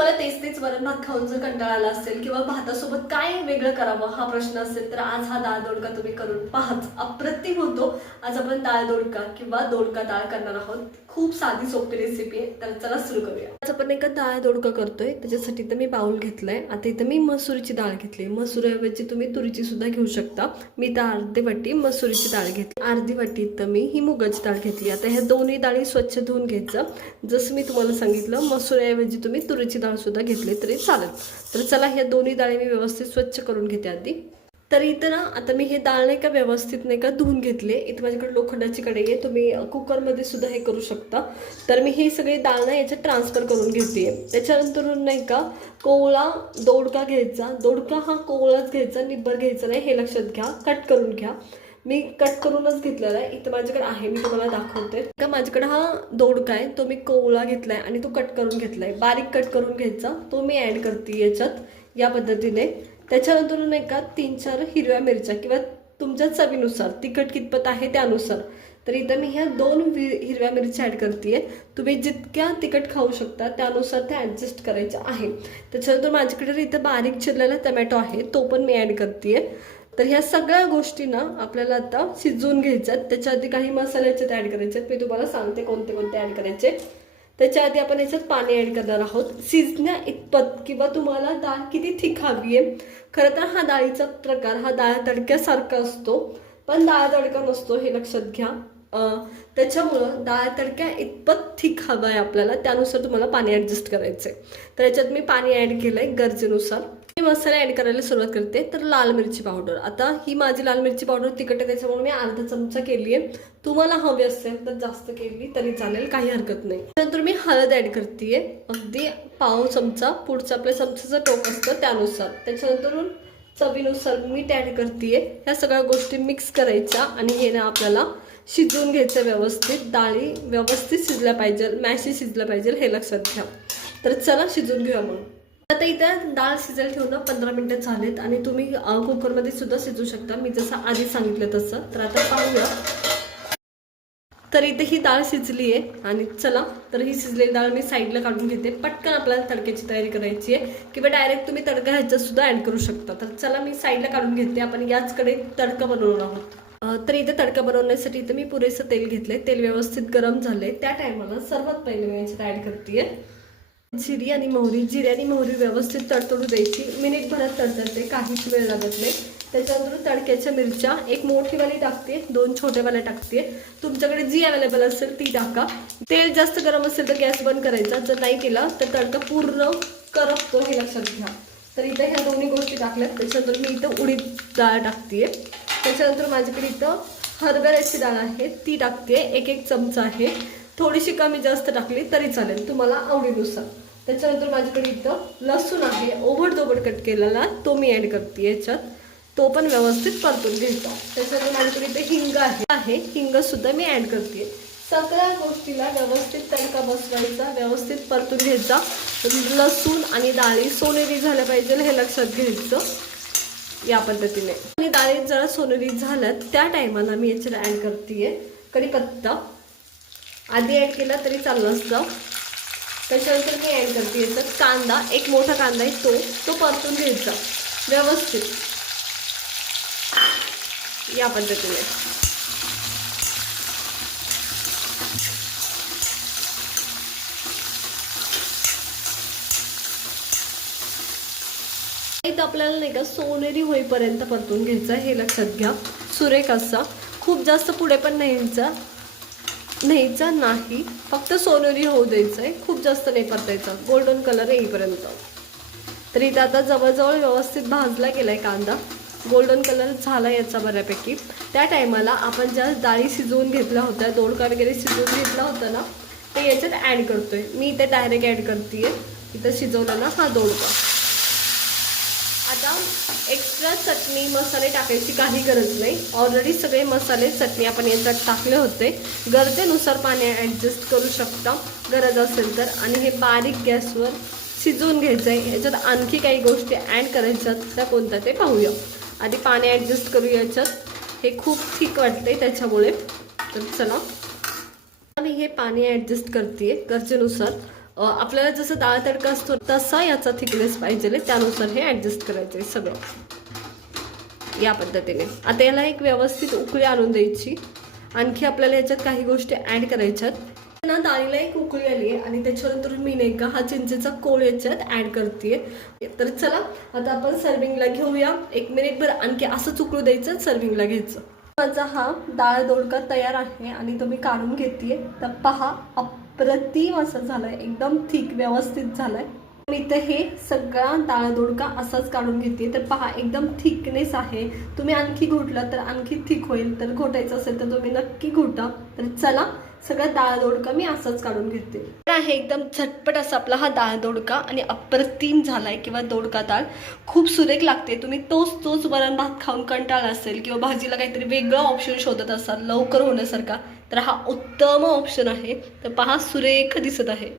तुम्हाला तेच तेच वरण भात खाऊन जर कंटाळा आला असेल किंवा भातासोबत काय वेगळं करावं हा प्रश्न असेल तर आज हा डाळ दोडका तुम्ही करून पाहाच, अप्रतिम होतो. आज आपण डाळ दोडका किंवा दोडका डाळ करणार आहोत. खूप साधी सोपी रेसिपी आहे, तर चला सुरू करूया. आज आपण एका डाळ दोडका करतोय. त्याच्यासाठी तर मी बाउल घेतलाय. आता इथं मी मसुरीची डाळ घेतली. मसुरीऐवजी तुम्ही तुरीची सुद्धा घेऊ शकता. मी तर अर्धी वाटी मसुरीची डाळ घेतली, अर्धी वाटी तर मी ही मुगाची डाळ घेतली. आता ह्या दोन्ही डाळी स्वच्छ धुवून घ्यायचं. जसं मी तुम्हाला सांगितलं, मसुरीऐवजी तुम्ही तुरीची डाळ सुद्धा घेतली तरी चालेल. तर चला ह्या दोन्ही डाळी मी व्यवस्थित स्वच्छ करून घेते आधी. तर इथं ना आता मी हे डाळ नाही का व्यवस्थित नाही का धुवून घेतले. इथं माझ्याकडे लोखंडाची कढई आहे, तुम्ही कुकरमध्ये सुद्धा हे करू शकता. तर मी ही सगळी डाळ ना याच्यात ट्रान्सफर करून घेते. त्याच्यानंतर नाही का कोवळा दोडका घ्यायचा. दोडका हा कोवळाच घ्यायचा, निब्बर घ्यायचा नाही, हे लक्षात घ्या. कट करून घ्या. मी कट करूनच घेतलेला आहे. इथं माझ्याकडे आहे, मी तुम्हाला दाखवते का. माझ्याकडे हा दोडका आहे, तो मी कोवळा घेतलाय आणि तो कट करून घेतलाय. बारीक कट करून घ्यायचा, तो मी ऍड करते याच्यात या पद्धतीने. त्याच्यानंतर नाही का 3-4 हिरव्या मिरच्या किंवा तुमच्या चवीनुसार तिखट कितपत आहे त्यानुसार. तर इथं मी ह्या 2 हिरव्या मिरच्या ऍड करते. तुम्ही जितक्या तिखट खाऊ शकता त्यानुसार ते ऍडजस्ट करायचे आहे. त्याच्यानंतर माझ्याकडे इथं बारीक चिरलेला टमॅटो आहे, तो पण मी ऍड करते. तर ह्या सगळ्या गोष्टी ना आपल्याला आता शिजवून घ्यायच्यात. त्याच्या आधी काही मसाले याच्यात ऍड करायचे, मी तुम्हाला सांगते कोणते कोणते ऍड करायचे. त्याच्या आधी आपण याच्यात पाणी ऍड करणार आहोत शिजण्या इतपत, किंवा तुम्हाला डाळ किती थिक हवी आहे. खरं तर हा डाळीचा प्रकार हा डाळ तडक्यासारखा असतो, पण डाळ तडका नसतो, हे लक्षात घ्या. त्याच्यामुळं डाळ तडक्या इतपत थिक हवा आहे आपल्याला, त्यानुसार तुम्हाला पाणी ऍडजस्ट करायचंय. तर याच्यात मी पाणी ऍड केलंय गरजेनुसार. मी मसाला ऍड करायला सुरुवात करते. तर लाल मिरची पावडर, आता ही माझी लाल मिरची पावडर तिखट आहे त्याच्यामुळे मी अर्धा चमचा केली आहे. तुम्हाला हवी असेल तर जास्त केली तरी चालेल, काही हरकत नाही. त्यानंतर मी हळद ऍड करते, अगदी पाव चमचा, पुढचा आपल्या चमचाचं टोक असतं त्यानुसार. त्याच्यानंतर चवीनुसार मीठ ऍड करते. ह्या सगळ्या गोष्टी मिक्स करायच्या आणि हे ना आपल्याला शिजवून घ्यायचं व्यवस्थित. डाळी व्यवस्थित शिजल्या पाहिजे, मॅशी शिजल्या पाहिजे, हे लक्षात घ्या. तर चला शिजवून घेऊया मग. आता इथं डाळ शिजायला ठेवून 15 मिनिटं झालेत आणि तुम्ही कुकरमध्ये सुद्धा शिजवू शकता, मी जसं आधी सांगितलं तसं. तर आता पाहूया. तर इथे ही डाळ शिजली आहे आणि चला, तर ही शिजलेली डाळ मी साईडला काढून घेते. पटकन आपल्याला तडक्याची तयारी करायची आहे, किंवा डायरेक्ट तुम्ही तडका ह्याच्यात सुद्धा ऍड करू शकता. तर चला मी साईडला काढून घेते. आपण याचकडे तडका बनवणार आहोत. तर इथे तडका बनवण्यासाठी इथे मी पुरेसं तेल घेतलंय. तेल व्यवस्थित गरम झालंय. त्या टायमाला सर्वात पहिले मी याच्यात ऍड करते जिरी आणि मोहरी. जिरी आणि मोहरी व्यवस्थित तडतडू द्यायची. मिनिटभरात तडतडते, काहीच वेळ लागत नाही. त्याच्यानंतर तडक्याच्या मिरच्या, एक मोठीवाली टाकते, 2 छोटेवाल्या टाकते. तुमच्याकडे जी अवेलेबल असेल ती टाका. तेल जास्त गरम असेल तर गॅस बंद करायचा, जर नाही केला तर तडका पूर्ण करपतो, हे लक्षात घ्या. तर इथं ह्या दोन्ही गोष्टी टाकल्यात. त्याच्यानंतर मी इथं उडीद डाळ टाकते. त्याच्यानंतर माझ्याकडे इथं हरभऱ्याची डाळ आहे, ती टाकते. 1 चमचा आहे, थोडीशी कमी जास्त टाकली तरी चालेल, तुम्हाला आवडीनुसार. त्याच्यानंतर माझ्याकडे इथं लसूण आहे, ओबडधोबड कट केलेला, तो मी ऍड करते याच्यात. तो पण व्यवस्थित परतून घ्यायचा. त्याच्यानंतर माझ्याकडे इथे हिंग आहे, हिंग सुद्धा मी ऍड करते. सगळ्या गोष्टीला व्यवस्थित तडका बसवायचा, व्यवस्थित परतून घ्यायचा. लसूण आणि डाळी सोनेरी झाल्या पाहिजे, हे लक्षात घ्यायचं. या पद्धतीने आणि डाळी जरा सोनेरी झाल्यात त्या टायमाला मी याच्यात ऍड करते कढीपत्ता. आधी ऍड केला तरी चाललं असतं. त्याच्यानंतर मी ऍड करते याच्यात कांदा, 1 मोठा कांदा आहे, तो परतून घ्यायचा व्यवस्थित या पद्धतीने. इथं आपल्याला नाही का सोनेरी होईपर्यंत परतून घ्यायचा, हे लक्षात घ्या. सुरेख असा, खूप जास्त पुढे पण न्यायचा नाही, फक्त सोनेरी होऊ द्यायचं आहे, खूप जास्त नाही परतायचा, गोल्डन कलर येईपर्यंत. तर इथं आता जवळजवळ व्यवस्थित भाजला गेलाय कांदा, गोल्डन कलर झाला याचा बऱ्यापैकी. त्या टायमाला आपण ज्या डाळी शिजवून घेतल्या होत्या, दोडका वगैरे शिजवून घेतला होता ना, ते याच्यात ऍड करतोय मी. इथे डायरेक्ट ऍड करते इथं शिजवलेला हा दोडका. आता एक्स्ट्रा चटणी मसाले टाकायची काही गरज नाही, ऑलरेडी सगळे मसाले चटणी आपण याच्यात टाकले होते. गरजेनुसार पाणी ॲडजस्ट करू शकता गरज असेल तर. आणि हे बारीक गॅसवर शिजवून घ्यायचं आहे. याच्यात आणखी काही गोष्टी ॲड करायच्यात, त्या कोणत्या ते पाहूया. आधी पाणी ॲडजस्ट करू याच्यात, हे खूप थिक वाटते त्याच्यामुळे. तर चला मी हे पाणी ॲडजस्ट करते गरजेनुसार. आपल्याला जसं डाळ तडका असतो तसा याचा थिकनेस पाहिजे, त्यानुसार हे ॲडजस्ट करायचं आहे सगळं या पद्धतीने. आता याला एक व्यवस्थित उकळी आणून द्यायची. आणखी आपल्याला याच्यात काही गोष्टी ॲड करायच्यात ना. डाळीला एक उकळी आली आहे आणि त्याच्यानंतर मी नाही का हा चिंचेचा कोळ याच्यात ॲड करते. तर चला आता आपण सर्विंगला घेऊया. 1 मिनिटभर आणखी असंच उकळू द्यायचं, सर्विंगला घ्यायचं. माझा हा डाळ दोडका तयार आहे आणि तो मी काढून घेते. तर पहा अप्रतिम असं झालंय, एकदम थिक व्यवस्थित झालंय. मी इथं हे सगळा डाळ दोडका असाच काढून घेते. तर पहा एकदम थिकनेस आहे. तुम्ही आणखी घोटलं तर आणखी थिक होईल, तर घोटायचं असेल तर तुम्ही नक्की घोटा. तर चला सगळा डाळ दोडका मी असाच काढून घेते. आहे एकदम झटपट असा आपला हा डाळ दोडका आणि अप्रतिम झालाय किंवा दोडका डाळ खूप सुरेख लागते. तुम्ही तोच वरण भात खाऊन कंटाळा असेल किंवा भाजीला काहीतरी वेगळं ऑप्शन शोधत असाल लवकर होण्यासारखा, तर हा उत्तम ऑप्शन आहे. तर पहा सुरेख दिसत आहे.